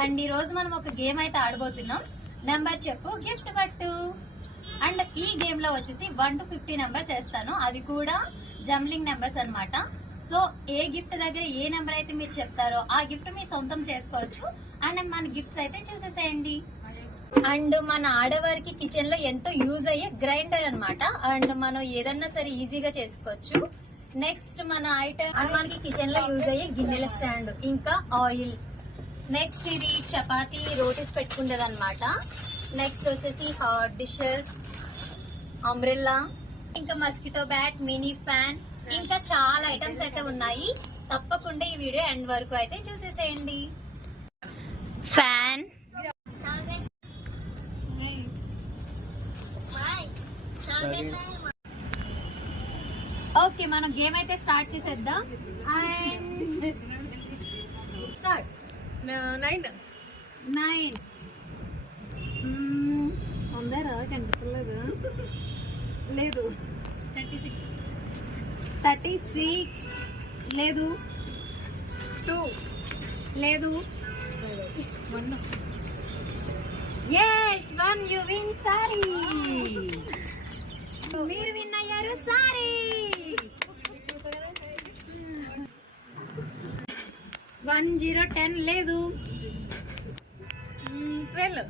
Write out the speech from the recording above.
And ఈ రోజు మనం ఒక గేమ్ అయితే ఆడబోతున్నాం. నెంబర్ చెప్పు గిఫ్ట్ పట్టు. అండ్ ఈ గేమ్ లో వచ్చేసి 1 to 50 నెంబర్స్ వేస్తాను, అది కూడా జంబ్లింగ్ నెంబర్స్ అన్నమాట. సో ఏ గిఫ్ట్ దగ్గర ఏ నెంబర్ అయితే మీరు చెప్తారో ఆ గిఫ్ట్ మీ సొంతం చేసుకోవచ్చు. అండ్ మన గిఫ్ట్స్ అయితే చూసేసేయండి. అండ్ మన ఆడవారికి కిచెన్ లో ఎంతో యూజ్ అయ్యే గ్రైండర్ అన్నమాట. అండ్ మనం ఏదన్నా సరే ఈజీగా చేసుకోవచ్చు. నెక్స్ట్ మన ఐటమ్ అండ్ మనకి కిచెన్ లో యూజ్ అయ్యే గిన్నెల స్టాండ్, ఇంకా ఆయిల్. నెక్స్ట్ ఇది చపాతీ రోటీస్ పెట్టుకుంటది అనమాట. నెక్స్ట్ వచ్చేసి హాట్ డిషర్, అంబ్రెల్లా, ఇంకా మస్కిటో బ్యాట్, మినీ ఫ్యాన్, ఇంకా చాలా ఐటమ్స్ అయితే ఉన్నాయి. తప్పకుండా ఈ వీడియో ఎండ్ వరకు అయితే చూసేసేయండి. ఫ్యాన్, ఓకే మనం గేమ్ అయితే స్టార్ట్ చేసేద్దాం. And start. 9 ఉందరా కనిపించలేదు. లేదు. 36 లేదు. 2 లేదు. 1 yes 1 you win సారీ. మీరు విన్ అయ్యారు సారీ. 1 0 10 లేదు. 12